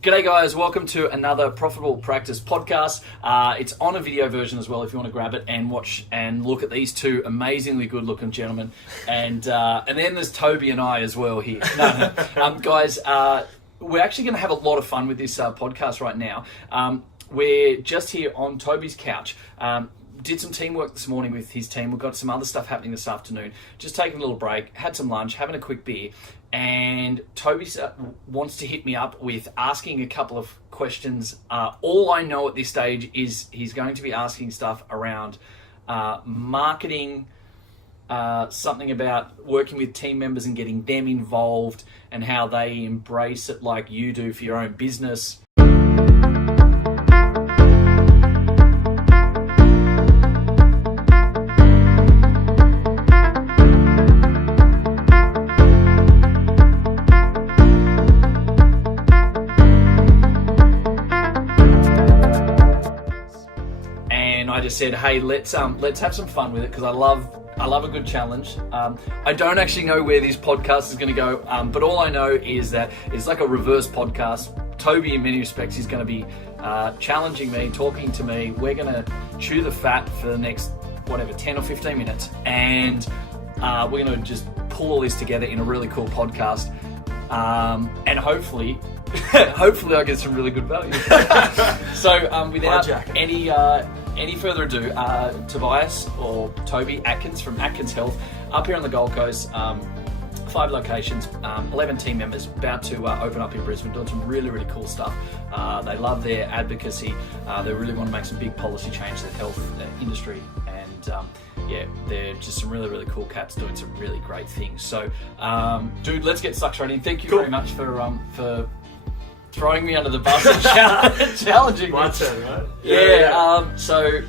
G'day guys, welcome to another Profitable Practice podcast. It's on a video version as well if you want to grab it and watch and look at these two amazingly good looking gentlemen. And then there's Toby and I as well here. Guys, we're actually going to have a lot of fun with this podcast right now. We're just here on Toby's couch. Did some teamwork this morning with his team. We've got some other stuff happening this afternoon. Just taking a little break, had some lunch, having a quick beer. And Toby wants to hit me up with asking a couple of questions. All I know at this stage is he's going to be asking stuff around marketing, something about working with team members and getting them involved and how they embrace it like you do for your own business. I just said, hey, let's have some fun with it because I love a good challenge. I don't actually know where this podcast is going to go, but all I know is that it's like a reverse podcast. Toby, in many respects, is going to be challenging me, talking to me. We're going to chew the fat for the next 10 or 15 minutes, and we're going to just pull all this together in a really cool podcast, and hopefully I get some really good value. So without any further ado, Tobias or Toby Atkins from Atkins Health, up here on the Gold Coast, 5 locations, 11 team members, about to open up in Brisbane, doing some really, really cool stuff. They love their advocacy. They really want to make some big policy change to the health industry. And they're just some really, really cool cats doing some really great things. So, dude, let's get stuck straight in. Thank you very much for throwing me under the bus and challenging me. My turn, right? Yeah. So,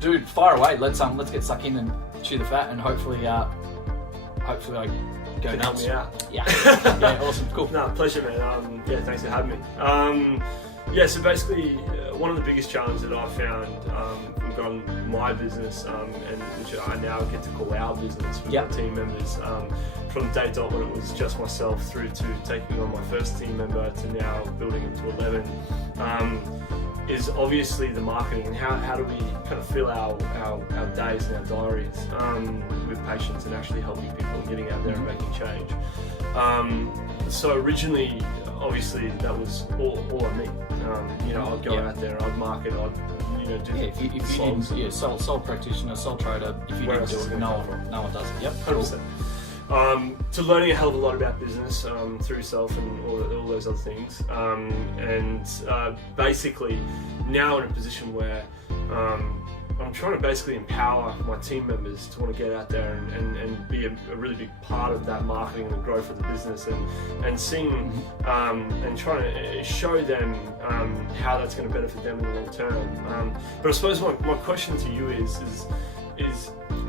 dude, fire away. Let's get stuck in and chew the fat, and hopefully I go Can help me out. Yeah. Yeah. Awesome. Cool. No, pleasure, man. Thanks for having me. So basically, one of the biggest challenges that I've found from growing my business, and which I now get to call our business with my team members, from day dot when it was just myself through to taking on my first team member to now building it to 11, is obviously the marketing and how do we kind of fill our days and our diaries with patients and actually helping people and getting out there and making change. So originally, obviously, that was all on me. I'd go out there, I'd market, I'd do if you didn't, sole practitioner, sole trader. If you didn't do it, no one does it. Yep, 100%. To learning a hell of a lot about business through yourself and all those other things, and basically now in a position where I'm trying to basically empower my team members to want to get out there and be a really big part of that marketing and the growth of the business and seeing and trying to show them how that's going to benefit them in the long term. But I suppose my question to you is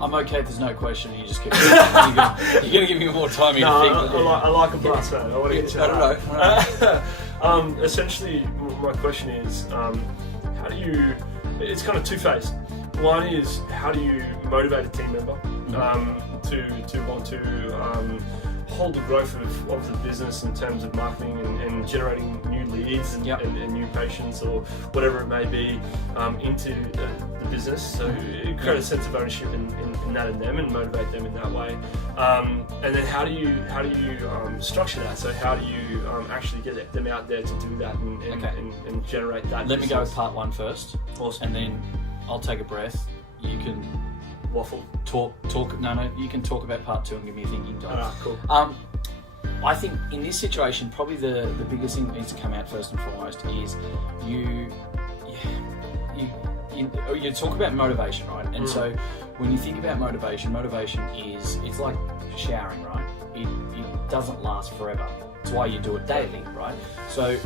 I'm okay if there's no question. You just keep you're going to give me more time. I like a blast, man. I want to get you. I don't know. Essentially, my question is, how do you? It's kind of two-phased. One is, how do you motivate a team member to want to hold the growth of the business in terms of marketing and generating new leads and new patients or whatever it may be into the business. So create a sense of ownership in that in them and motivate them in that way. And then how do you structure that? So how do you actually get them out there to do that and generate that? Let me go with part 1 first. Awesome. And then I'll take a breath. You can waffle. Talk. No. You can talk about part 2 and give me a thinking time. Cool. I think in this situation, probably the biggest thing that needs to come out first and foremost is you talk about motivation, right? And so when you think about motivation is, it's like showering, right? It doesn't last forever. It's why you do it daily, right? So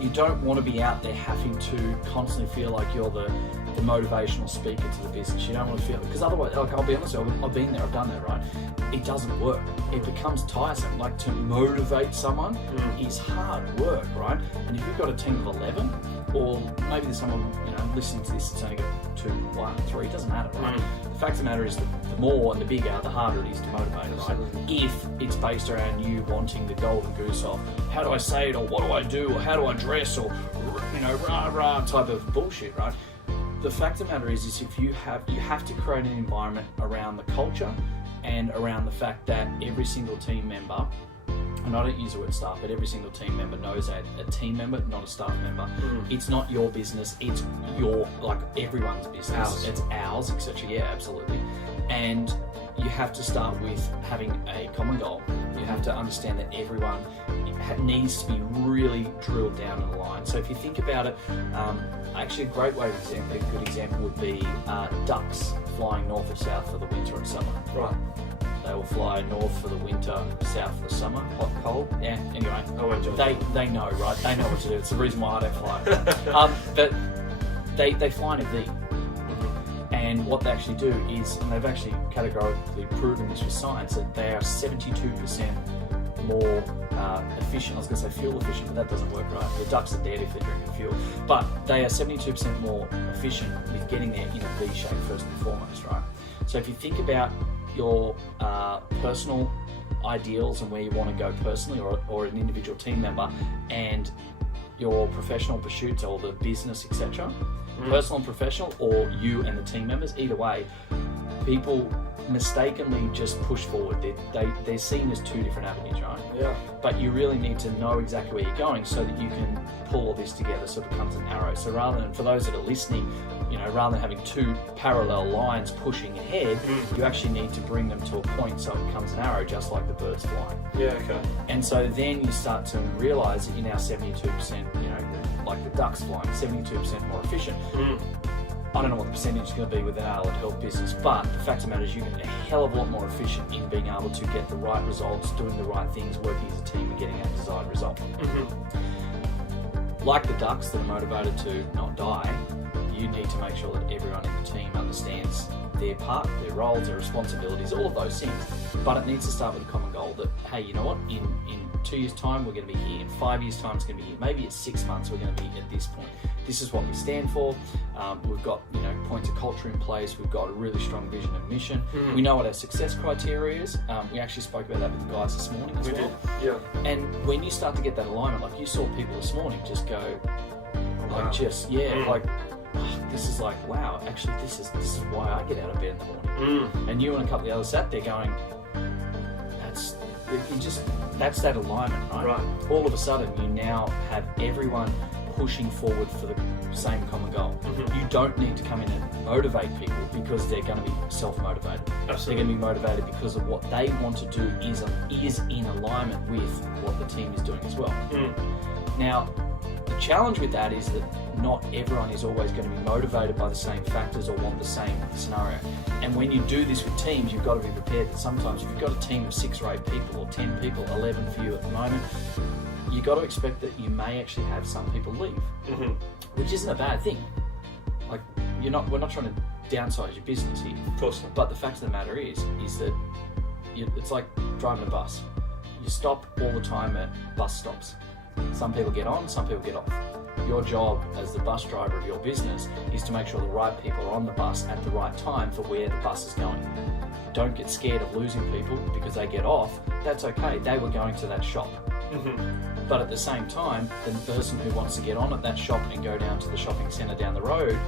you don't want to be out there having to constantly feel like you're the the motivational speaker to the business. You don't want to feel it, because otherwise, like, I'll be honest, I've been there, I've done that, right? It doesn't work. It becomes tiresome. Like, to motivate someone is hard work, right? And if you've got a team of 11, or maybe there's someone, you know, listening to this that's only got 2, 1, 3, it doesn't matter, right? The fact of the matter is that the more and the bigger, the harder it is to motivate, right? If it's based around you wanting the golden goose of, how do I say it, or what do I do, or how do I dress, or, you know, rah type of bullshit, right? The fact of the matter is if you have to create an environment around the culture and around the fact that every single team member, and I don't use the word staff, but every single team member knows that a team member, not a staff member. It's not your business, it's your, like, everyone's business. It's ours, etc. Yeah, absolutely. And you have to start with having a common goal. You have to understand that everyone needs to be really drilled down in the line. So if you think about it, actually a great way of a good example would be ducks flying north or south for the winter and summer. Right. They will fly north for the winter, south for the summer, hot, cold. Yeah, anyway. They know, right? They know what to do. It's the reason why I don't fly. But they fly in a V. And what they actually do is, and they've actually categorically proven this with science, that they are 72% more efficient. I was going to say fuel efficient, but that doesn't work right. The ducks are dead if they're drinking fuel. But they are 72% more efficient with getting there in a V shape first and foremost, right? So if you think about your personal ideals and where you want to go personally, or an individual team member, and your professional pursuits or the business, etc., personal and professional, or you and the team members, either way, people mistakenly just push forward. They're seen as two different avenues, right? Yeah. But you really need to know exactly where you're going so that you can pull all this together so it becomes an arrow. So rather than, for those that are listening, you know, rather than having two parallel lines pushing ahead, you actually need to bring them to a point so it becomes an arrow, just like the birds flying. Yeah, okay. And so then you start to realise that you're now 72%, you know, like the ducks flying, 72% more efficient. I don't know what the percentage is going to be with an allied health business, but the fact of the matter is you get a hell of a lot more efficient in being able to get the right results, doing the right things, working as a team and getting that desired result. Like the ducks that are motivated to not die, you need to make sure that everyone in the team understands their part, their roles, their responsibilities, all of those things. But it needs to start with a common goal that, hey, you know what, in 2 years' time we're going to be here, in 5 years' time it's going to be here, maybe it's 6 months we're going to be at this point. This is what we stand for. We've got, you know, points of culture in place. We've got a really strong vision and mission. We know what our success criteria is. We actually spoke about that with the guys this morning as well. Yeah. And when you start to get that alignment, like you saw people this morning just go, like, just, like, this is like, wow, actually this is why I get out of bed in the morning. And you and a couple of the others sat there going, that's that alignment, right? All of a sudden you now have everyone pushing forward for the same common goal. You don't need to come in and motivate people because they're going to be self-motivated. They're going to be motivated because of what they want to do is in alignment with what the team is doing as well. Now, the challenge with that is that not everyone is always going to be motivated by the same factors or want the same scenario. And when you do this with teams, you've got to be prepared that sometimes if you've got a team of 6 or 8 people or 10 people, 11 for you at the moment, you've got to expect that you may actually have some people leave, which isn't a bad thing. Like, we're not trying to downsize your business here. Of course not. But the fact of the matter is that it's like driving a bus. You stop all the time at bus stops. Some people get on, some people get off. Your job as the bus driver of your business is to make sure the right people are on the bus at the right time for where the bus is going. Don't get scared of losing people because they get off. That's okay. They were going to that shop. But at the same time, the person who wants to get on at that shop and go down to the shopping centre down the road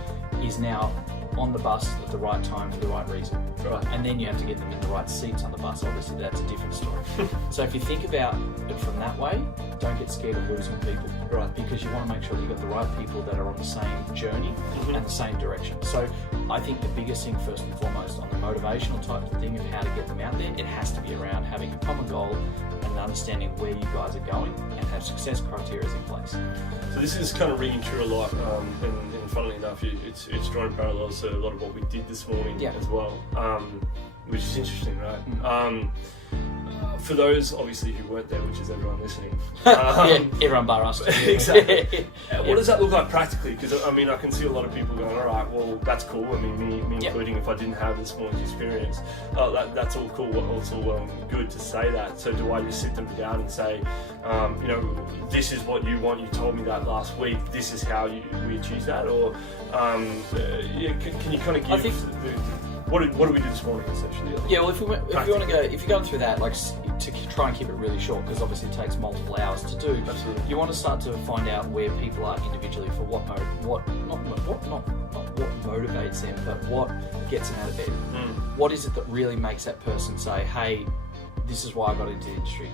is now on the bus at the right time for the right reason. Right. And then you have to get them in the right seats on the bus. Obviously, that's a different story. So if you think about it from that way, don't get scared of losing people. Right. Because you want to make sure that you've got the right people that are on the same journey and the same direction. So I think the biggest thing, first and foremost, on the motivational type of thing of how to get them out there, it has to be around having a common goal and understanding where you guys are going and have success criteria in place. So this is kind of ringing true a lot, and funnily enough, it's drawing parallels to a lot of what we did this morning as well, which is interesting, right? for those obviously who weren't there, which is everyone listening, yeah, everyone bar us. Exactly. What does that look like practically? Because I mean, I can see a lot of people going, all right, well, that's cool. I mean, me including, if I didn't have the sports experience, that's all cool. It's all good to say that. So do I just sit them down and say, you know, this is what you want? You told me that last week. This is how we achieve that, or can you kind of give? What did we do this morning, essentially? Yeah, well, if you want to go, if you're going through that, like to try and keep it really short, because obviously it takes multiple hours to do. Absolutely. You want to start to find out where people are individually for what motivates them, but what gets them out of bed. What is it that really makes that person say, "Hey, this is why I got into the industry."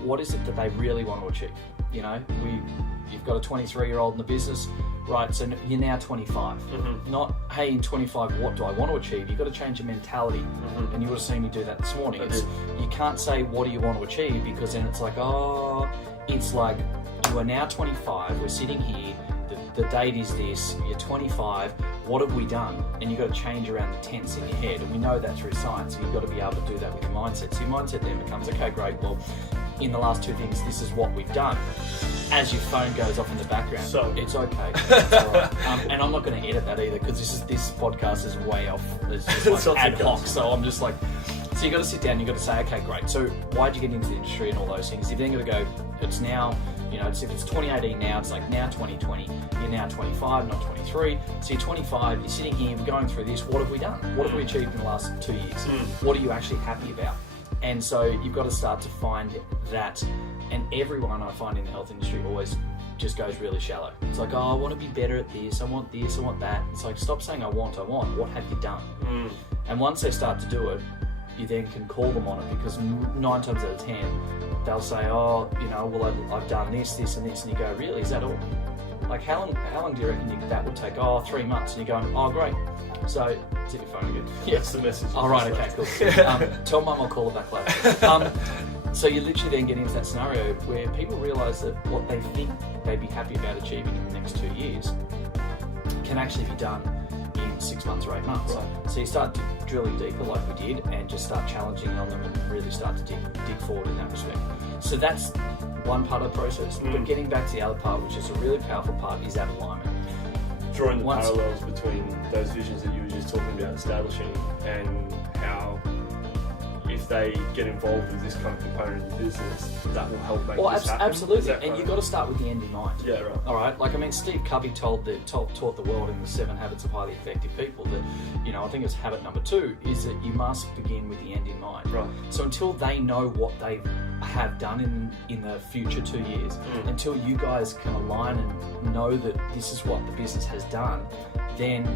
What is it that they really want to achieve? You know, you've got a 23-year-old in the business, right? So you're now 25. Not, hey, in 25, what do I want to achieve? You've got to change your mentality. And you would have seen me do that this morning. You can't say, what do you want to achieve? Because then it's like, it's like, you are now 25, we're sitting here, the date is this, you're 25, what have we done? And you've got to change around the tense in your head. And we know that through science. You've got to be able to do that with your mindset. So your mindset then becomes, okay, great, well, in the last 2 things, this is what we've done. As your phone goes off in the background, so it's okay. It's all right. And I'm not going to edit that either, because this podcast is way off. It's just like ad hoc. So I'm just like, so you got to sit down. You got to say, okay, great. So why'd you get into the industry and all those things? You've then got to go. It's now, you know, if it's 2018 now, it's like now 2020. You're now 25, not 23. So you're 25. You're sitting here. We're going through this. What have we done? What have we achieved in the last 2 years? What are you actually happy about? And so you've got to start to find that, and everyone I find in the health industry always just goes really shallow. It's like, I want to be better at this, I want that. It's like, stop saying I want, what have you done? And once they start to do it, you then can call them on it, because 9 times out of 10, they'll say, you know, well, I've done this, and this, and you go, really, is that all? Like, how long do you reckon that would take? 3 months, and you're going, great. So, it's in your phone again. That's the message. Right, okay, cool. Tell Mum I'll call her back later. So you literally then get into that scenario where people realise that what they think they'd be happy about achieving in the next 2 years can actually be done in 6 months or 8 months. Right. So you start drilling deeper like we did, and just start challenging on them and really start to dig forward in that respect. So that's one part of the process. But getting back to the other part, which is a really powerful part, is that alignment. Drawing the parallels between those visions that you were just talking about establishing, and how if they get involved with this kind of component of the business, that will help make this happen. Absolutely. And you've got to start with the end in mind. Yeah, right. All right. Like, I mean, Steve Covey taught the world in the 7 Habits of Highly Effective People that, you know, I think it's habit number 2 is that you must begin with the end in mind. Right. So until they know what they have done in the future 2 years, until you guys can align and know that this is what the business has done, then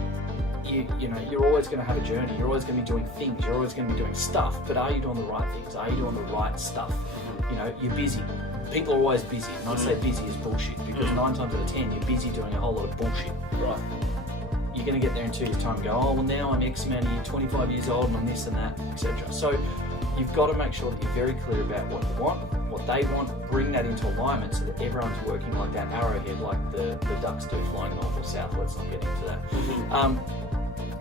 you know, you're always going to have a journey. You're always going to be doing things. You're always going to be doing stuff. But are you doing the right things? Are you doing the right stuff? You know, you're busy. People are always busy. And I say busy is bullshit, because 9 times out of 10, you're busy doing a whole lot of bullshit. Right. You're going to get there in 2 years' time and go, well, now I'm X amount of years, 25 years old, and I'm this and that, etc. So you've got to make sure that you're very clear about what you want, what they want, bring that into alignment so that everyone's working like that arrowhead, like the ducks do, flying north or south. Let's not get into that.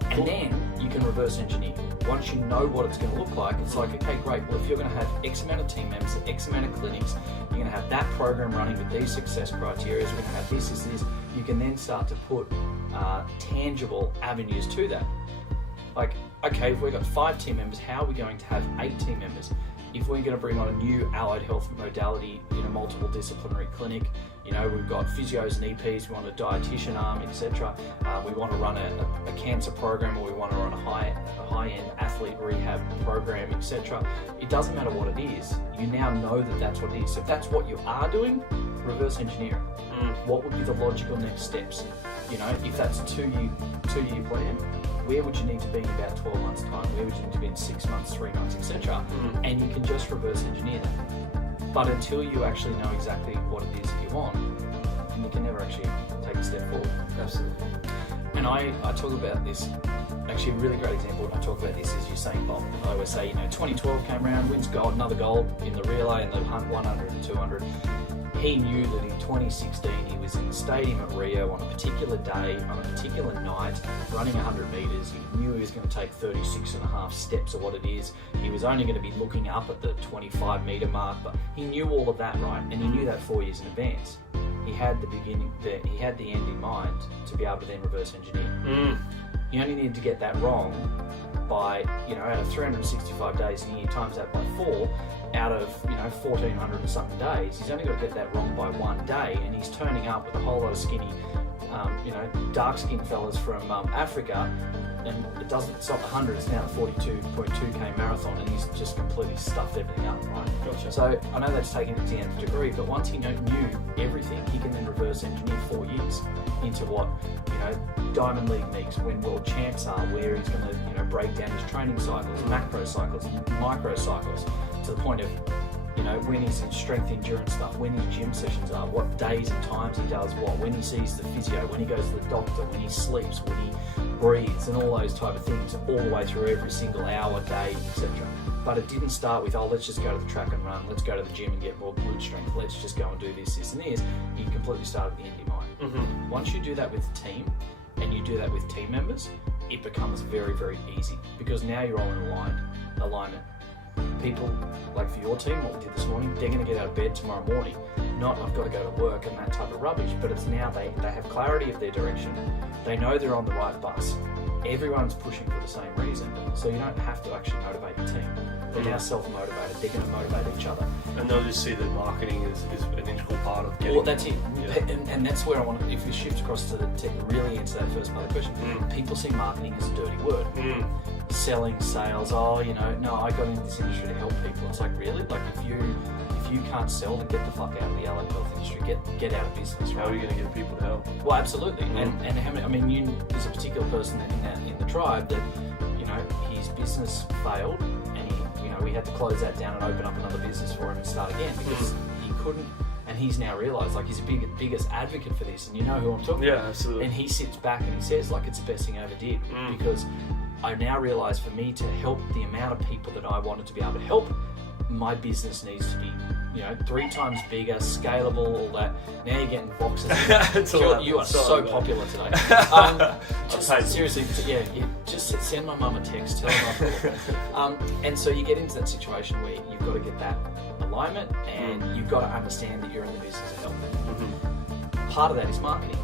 And then you can reverse engineer. Once you know what it's going to look like, it's like, okay, great. Well, if you're going to have X amount of team members, X amount of clinics, you're going to have that program running with these success criteria. We're going to have this. You can then start to put tangible avenues to that. Like, okay, if we've got 5 team members, how are we going to have 8 team members? If we're going to bring on a new allied health modality in a multiple disciplinary clinic, you know, we've got physios and EPs, we want a dietitian arm, etc. We want to run a cancer program, or we want to run a high-end athlete rehab program, etc. It doesn't matter what it is. You now know that that's what it is. So if that's what you are doing, reverse engineer it. What would be the logical next steps? You know, if that's a two-year plan, where would you need to be in about 12 months' time? Where would you need to be in 6 months, 3 months, etc.? And you can just reverse engineer that. But until you actually know exactly what it is that you want, you can never actually take a step forward. Absolutely. And I talk about this, actually a really great example when I talk about this is Usain Bolt. I always say, you know, 2012 came around, wins gold, another gold in the relay and the 100 and 200. he knew that in 2016 he was in the stadium at Rio on a particular day, on a particular night, running 100 metres. He knew he was going to take 36.5 steps or what it is. He was only going to be looking up at the 25 metre mark, but he knew all of that, right? And he knew that 4 years in advance. He had the beginning, he had the end in mind to be able to then reverse engineer. He only needed to get that wrong by, out of 365 days in a year, times that by 4, out of 1,400 and something days, he's only got to get that wrong by 1 day, and he's turning up with a whole lot of skinny, dark-skinned fellas from Africa, and it's not the 100, it's now the 42.2k marathon, and he's just completely stuffed everything up, right? Gotcha. So I know that's taking it to the nth degree, but once he knew everything, he can then reverse engineer 4 years into what, Diamond League meets, when world champs are, where he's going to, break down his training cycles, macro cycles, micro cycles, to the point of, when he's in strength endurance stuff, when his gym sessions are, what days and times he does what, when he sees the physio, when he goes to the doctor, when he sleeps, when he breathes, and all those type of things, all the way through every single hour, day, etc. But it didn't start with, let's just go to the track and run, let's go to the gym and get more glute strength, let's just go and do this, and this. He completely started with the end in mind. Once you do that with the team, and you do that with team members, it becomes very, very easy, because now you're all in alignment. People, like for your team, what we did this morning, they're going to get out of bed tomorrow morning. Not, I've got to go to work and that type of rubbish, but it's now they have clarity of their direction. They know they're on the right bus. Everyone's pushing for the same reason, so you don't have to actually motivate your team. They're now self-motivated. They're going to motivate each other. And they'll just see that marketing is an integral part of getting... Well, that's it. Yeah. And that's where I want to... If we shift across to the tech, really answer that first part of the question, people see marketing as a dirty word. Selling, sales, no, I got into this industry to help people. It's like, really? Like, if you can't sell, then get the fuck out of the allied health industry. Get out of business, right? How are you going to get people to help? Well, absolutely. And how many... there's a particular person in the tribe that, his business failed, and we had to close that down and open up another business for him and start again, because he couldn't. And he's now realised, he's a biggest advocate for this, and you know who I'm talking about. Yeah, absolutely. And he sits back and he says, it's the best thing I ever did, because I now realise, for me to help the amount of people that I wanted to be able to help, my business needs to be, 3 times bigger, scalable, all that. Now you're getting boxes. You are so popular today. Seriously, just send my mum a text, tell her and so you get into that situation where you've got to get that alignment, and you've got to understand that you're in the business of helping. Part of that is marketing,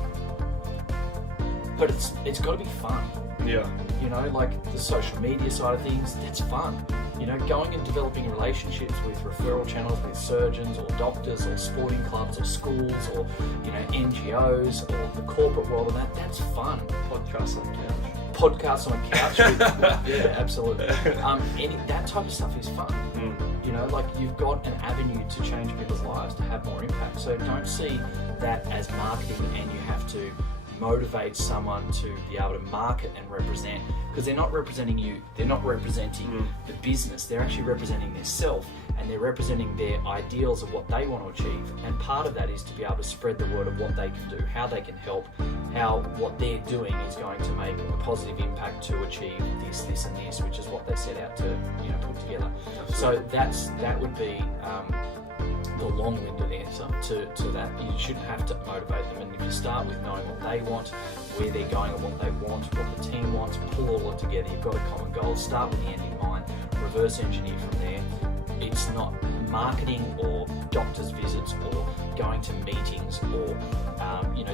but it's got to be fun. Yeah. The social media side of things, that's fun. Going and developing relationships with referral channels with surgeons or doctors or sporting clubs or schools or, NGOs or the corporate world, and that's fun. Podcasts on the couch. Podcasts on a couch. Yeah, absolutely. That type of stuff is fun. You've got an avenue to change people's lives, to have more impact. So don't see that as marketing and you have to motivate someone to be able to market and represent, because they're not representing you, they're not representing the business, they're actually representing themselves, and they're representing their ideals of what they want to achieve. And part of that is to be able to spread the word of what they can do, how they can help, how what they're doing is going to make a positive impact to achieve this and this, which is what they set out to put together. So that would be the long-winded answer to that. You shouldn't have to motivate them, and if you start with knowing what they want, where they're going, and what they want, what the team wants, pull all of it together. You've got a common goal. Start with the end in mind. Reverse engineer from there. It's not marketing or doctor's visits or going to meetings or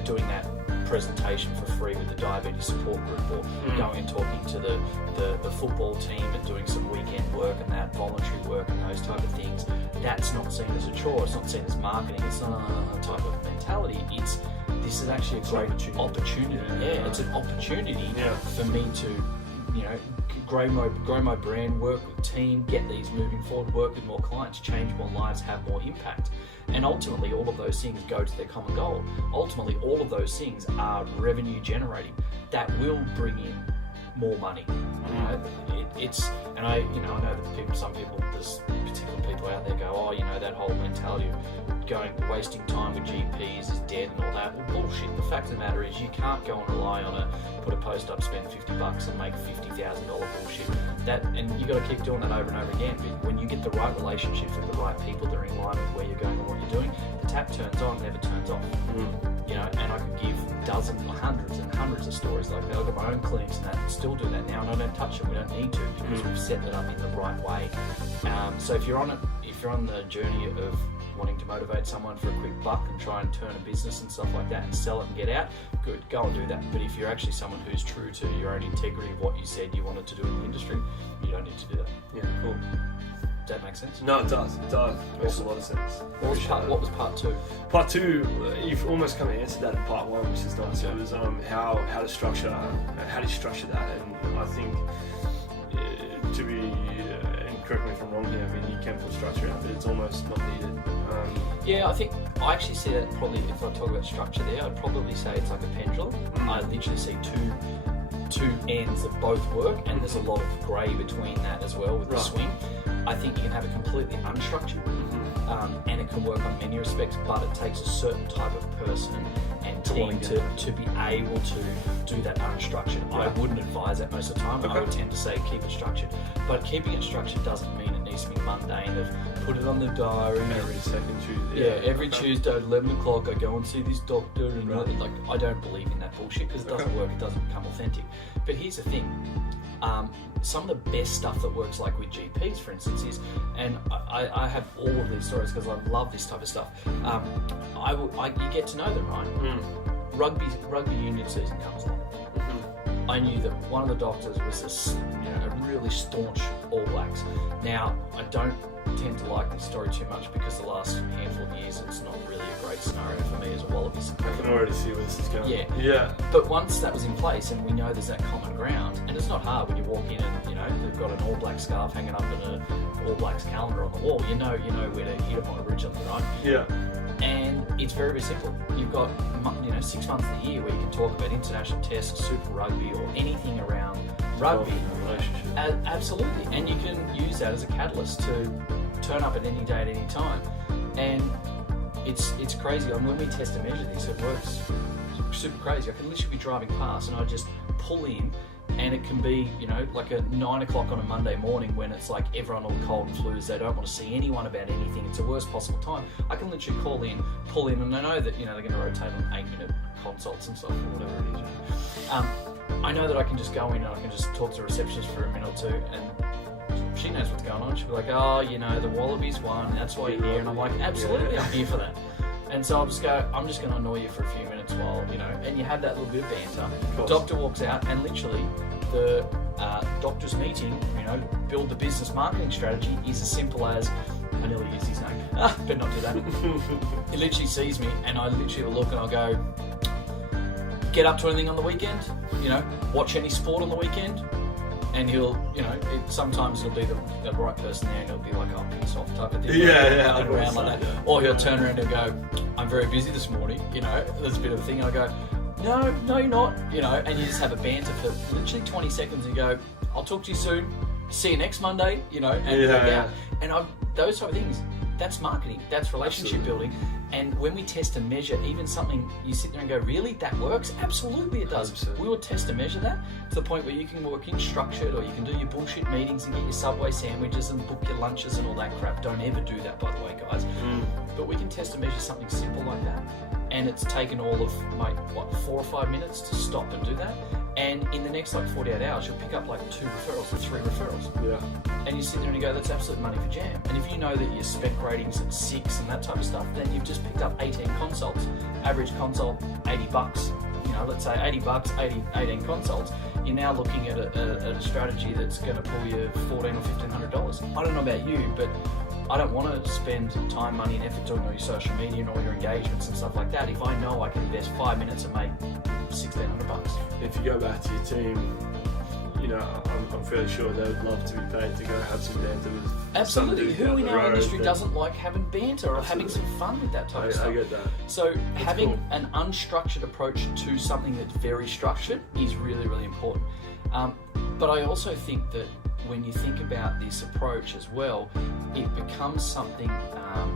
doing that presentation for free with the diabetes support group, or going and talking to the football team and doing some weekend work and that voluntary work and those type of things. That's not seen as a chore. It's not seen as marketing. It's not a type of mentality. This is actually a great opportunity. Yeah, it's an opportunity for me to grow my brand, work with team, get these moving forward, work with more clients, change more lives, have more impact. And ultimately, all of those things go to their common goal. Ultimately, all of those things are revenue generating. That will bring in more money. You know, and I know that some people, there's particular people out there go, oh, you know, that whole mentality of wasting time with GPs is dead and all that. Well, bullshit. The fact of the matter is, you can't go and rely on put a post up, spend $50 and make $50,000 bullshit. And you got to keep doing that over and over again. But when you get the right relationships with the right people that are in line with where you're going and what you're doing, the tap turns on, never turns off. You know, and I could give dozens, hundreds and hundreds of stories like that. I've got my own clinics and that, still do that now, and I don't touch them. We don't need to, because we've set it up in the right way. So if you're on the journey of wanting to motivate someone for a quick buck and try and turn a business and stuff like that and sell it and get out, good, go and do that. But if you're actually someone who's true to your own integrity of what you said you wanted to do in the industry, you don't need to do that. Yeah, cool. Does that make sense? No, it does. It does. It makes a lot of sense. What was part two? Part two, you've almost kind of answered that in part one, which is nice. It was how do you structure that? And I think to be, and correct me if I'm wrong here, I mean, you can put structure in it, but it's almost not needed. Yeah, I think I actually see that probably, if I talk about structure there, I'd probably say it's like a pendulum. I literally see two ends that both work, and there's a lot of grey between that as well with the swing. I think you can have it completely unstructured, and it can work on many respects, but it takes a certain type of person and team to be able to do that unstructured. I wouldn't advise that most of the time. I would tend to say keep it structured, but keeping it structured doesn't mean it needs to be mundane of put it on the diary every second Tuesday. Every Tuesday at 11 o'clock I go and see this doctor, and like, I don't believe in that bullshit, because it doesn't work, it doesn't become authentic. But here's the thing, some of the best stuff that works, like with GPs for instance, is, and I have all of these stories because I love this type of stuff, you get to know them, right? Rugby union season comes along. I knew that one of the doctors was a really staunch All Blacks. Now, I don't tend to like this story too much, because the last handful of years it's not really a great scenario for me as a Wallaby supporter. I can already see where this is going. Yeah. But once that was in place, and we know there's that common ground, and it's not hard when you walk in and they've got an All Black scarf hanging up and an All Blacks calendar on the wall. You know where to hit them on originally, right? Yeah. And it's very, very simple. You've got 6 months of the year where you can talk about international tests, Super Rugby, or anything around rugby. Relationship. Absolutely, and you can use that as a catalyst to turn up at any day at any time. And it's crazy. When we test and measure this, it works super crazy. I can literally be driving past and I just pull in, and it can be like a 9 o'clock on a Monday morning when it's like everyone on cold and flus, they don't want to see anyone about anything, it's the worst possible time. I can literally pull in, and I know that they're going to rotate on 8-minute consults and stuff, or whatever it is. I know that I can just go in and I can just talk to the receptionist for a minute or two, and she knows what's going on. She'll be like, oh, the Wallabies won, that's why you're here. And I'm like, absolutely, I'm here for that. And so I'll just go, I'm just going to annoy you for a few minutes while, and you have that little bit of banter. Doctor walks out, and literally the doctor's meeting, build the business marketing strategy, is as simple as, I nearly used his name, better not do that. He literally sees me, and I literally will look and I'll go, get up to anything on the weekend, watch any sport on the weekend. And he'll, sometimes it'll be the right person there, and he'll be like, oh, piss off type of thing. Around like that. Yeah. Or he'll turn around and go, I'm very busy this morning, there's a bit of a thing. And I go, no, you're not, and you just have a banter for literally 20 seconds and go, I'll talk to you soon, see you next Monday, and out. And those type of things, that's marketing, that's relationship building. And when we test and measure, even something you sit there and go, really, that works? Absolutely it does. 100%. We will test and measure that to the point where you can work in structured, or you can do your bullshit meetings and get your Subway sandwiches and book your lunches and all that crap. Don't ever do that, by the way, guys. But we can test and measure something simple like that. And it's taken all of 4 or 5 minutes to stop and do that. And in the next 48 hours, you'll pick up 2 referrals or 3 referrals. Yeah. And you sit there and you go, that's absolute money for jam. And if you know that your spec rating's at 6 and that type of stuff, then you've just picked up 18 consults. Average consult, $80. Let's say $80, 18 consults. You're now looking at a strategy that's going to pull you $1,400 or $1,500. I don't know about you, but I don't want to spend time, money, and effort doing all your social media and all your engagements and stuff like that if I know I can invest 5 minutes and make $1,600. If you go back to your team, I'm fairly sure they would love to be paid to go have some banter with. Absolutely. Who in our industry doesn't like having banter or having some fun with that type of stuff? I get that. So having an unstructured approach to something that's very structured is really, really important. But I also think that when you think about this approach as well, it becomes something, and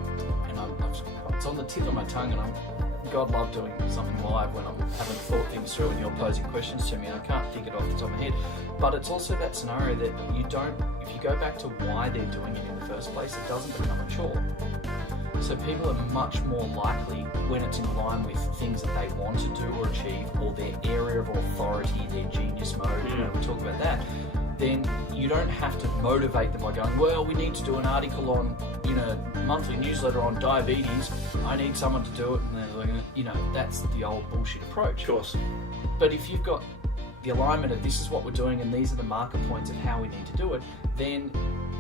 it's on the tip of my tongue, and God love doing something live when I haven't thought things through and you're posing questions to me and I can't think it off the top of my head. But it's also that scenario that if you go back to why they're doing it in the first place, it doesn't become a chore. So people are much more likely, when it's in line with things that they want to do or achieve, or their area of authority, their genius mode, we talk about that, then you don't have to motivate them by going, well, we need to do an article on, monthly newsletter on diabetes, I need someone to do it, and they're like, that's the old bullshit approach. Of course. But if you've got the alignment of this is what we're doing and these are the marker points of how we need to do it, then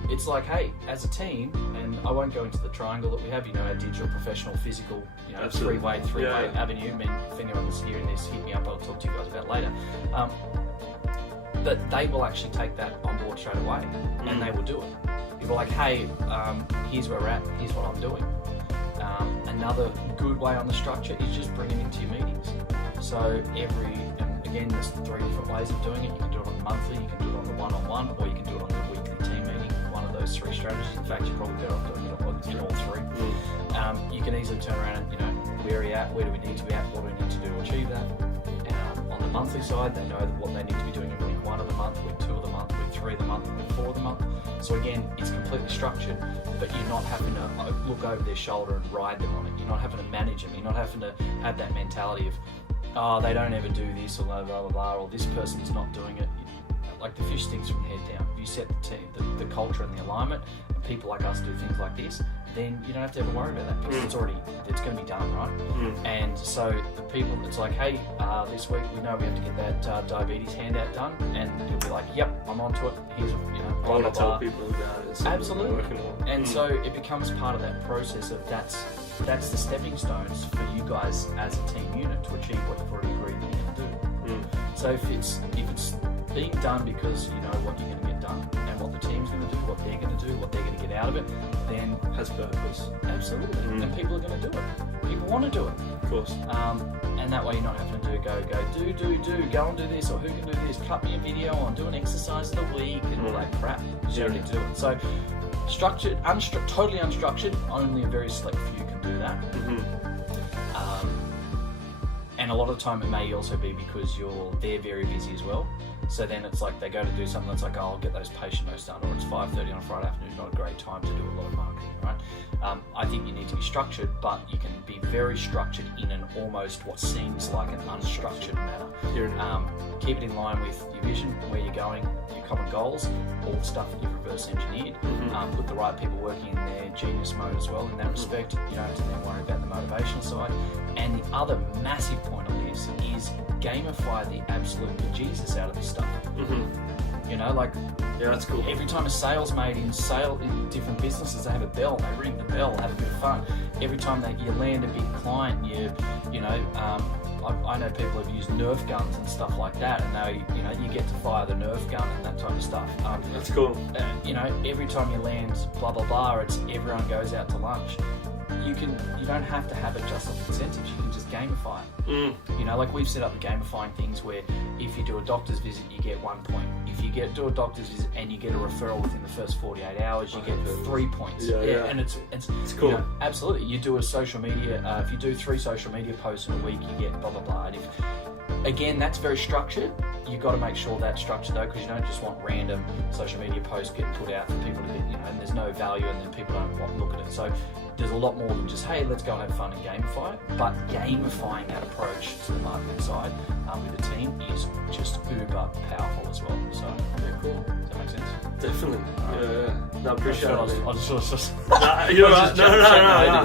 it's like, hey, as a team, and I won't go into the triangle that we have, our digital, professional, physical, three-way avenue. I mean, if anyone was hearing this, hit me up, I'll talk to you guys about later. But they will actually take that on board straight away, and they will do it. People are like, hey, here's where we're at, here's what I'm doing. Another good way on the structure is just bringing it into your meetings. So and again, there's 3 different ways of doing it. You can do it on the monthly, you can do it on the one-on-one, or you can do it on the weekly team meeting. One of those 3 strategies. In fact, you're probably better off doing it on all 3. You can easily turn around and, where are you at? Where do we need to be at? What do we need to do to achieve that? On the monthly side, they know what they need to be doing in week 1 of the month, week 2 of the month, week 3 of the month, week 4 of the month. So again, it's completely structured, but you're not having to look over their shoulder and ride them on it. You're not having to manage them. You're not having to have that mentality of, oh, they don't ever do this, or blah, blah, blah, blah, or this person's not doing it. Like the fish stinks from the head down. If you set the team, the culture and the alignment, and people like us do things like this, then you don't have to ever worry about that because it's going to be done, right? And so the people, it's like, hey, this week we know we have to get that diabetes handout done, and you'll be like, yep, I'm onto it. Here's I want to tell people about it. Absolutely. And so it becomes part of that process of that's the stepping stones for you guys as a team unit to achieve what you've already agreed that you're going to do. So if it's being done because you know what you're going to get done and what the team's going to do, what they're going to do, what they're going to get out of it, then has purpose. Absolutely. And people are going to do it. People want to do it. Of course. And that way you're not having to go and do this, or who can do this, cut me a video on, do an exercise of the week and all that crap. You already do it. So structured, totally unstructured, only a very select few can do that. And a lot of the time it may also be because they're very busy as well. So then it's like they go to do something that's like, oh, I'll get those patient notes done, or it's 5:30 on a Friday afternoon, not a great time to do a lot of marketing, right? I think you need to be structured, but you can be very structured in an almost what seems like an unstructured manner. Keep it in line with your vision, where you're going, your common goals, all the stuff that you've reverse engineered. Put the right people working in their genius mode as well in that respect. You don't have to then worry about the motivational side. And the other massive point on this is gamify the absolute bejesus out of this stuff. Yeah, that's cool. Every time a sales made in different businesses, they have a bell, they ring the bell, have a bit of fun. Every time that you land a big client, I know people have used Nerf guns and stuff like that, and you get to fire the Nerf gun and that type of stuff. That's cool. Every time you land blah blah blah, it's everyone goes out to lunch. You don't have to have it just off incentives. You can just gamify it. Like we've set up the gamifying things where if you do a doctor's visit, you get 1 point. If you do a doctor's visit and you get a referral within the first 48 hours, you get 3 points. And it's cool. Absolutely. You do a social media. If you do 3 social media posts in a week, you get blah blah blah. And again, that's very structured. You've got to make sure that's structured though, because you don't just want random social media posts getting put out for people to get, and there's no value, and then people don't want to look at it. So there's a lot more than just, hey, let's go and have fun and gamify it. But gamifying that approach to the marketing side with the team is just uber powerful as well. So yeah, cool. Does that make sense? Definitely. Yeah. No, appreciate it. No.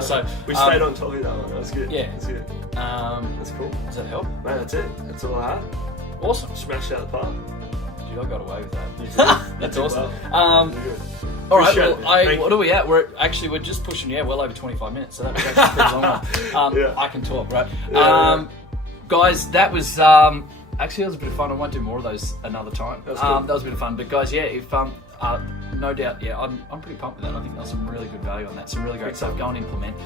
So we stayed on top of that one. That's good. Yeah. That's good. That's cool. Does that help? Mate, that's it. That's all I had. Awesome. Smashed out the park. Dude, I got away with that. That's awesome. Well. All right, well, what are we at? We're just pushing, well over 25 minutes, so that's actually pretty long. I can talk, right? Guys, that was actually that was a bit of fun. I won't do more of those another time. That was a bit of fun. But guys, if no doubt, yeah, I'm pretty pumped with that. I think there's some really good value on that, some really great stuff. Go and implement.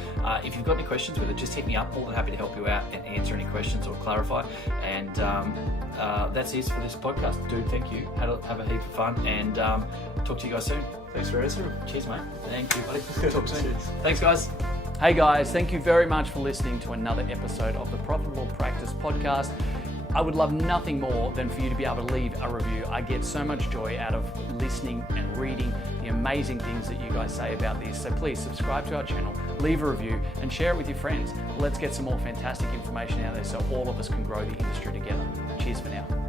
If you've got any questions with it, just hit me up. More than happy to help you out and answer any questions or clarify. And that's it for this podcast. Dude, thank you. Have a heap of fun, and talk to you guys soon. Thanks for answering. Cheers, mate. Thank you, buddy. Talk soon. Cheers. Thanks, guys. Hey, guys. Thank you very much for listening to another episode of the Profitable Practice Podcast. I would love nothing more than for you to be able to leave a review. I get so much joy out of listening and reading the amazing things that you guys say about this. So please subscribe to our channel, leave a review, and share it with your friends. Let's get some more fantastic information out there so all of us can grow the industry together. Cheers for now.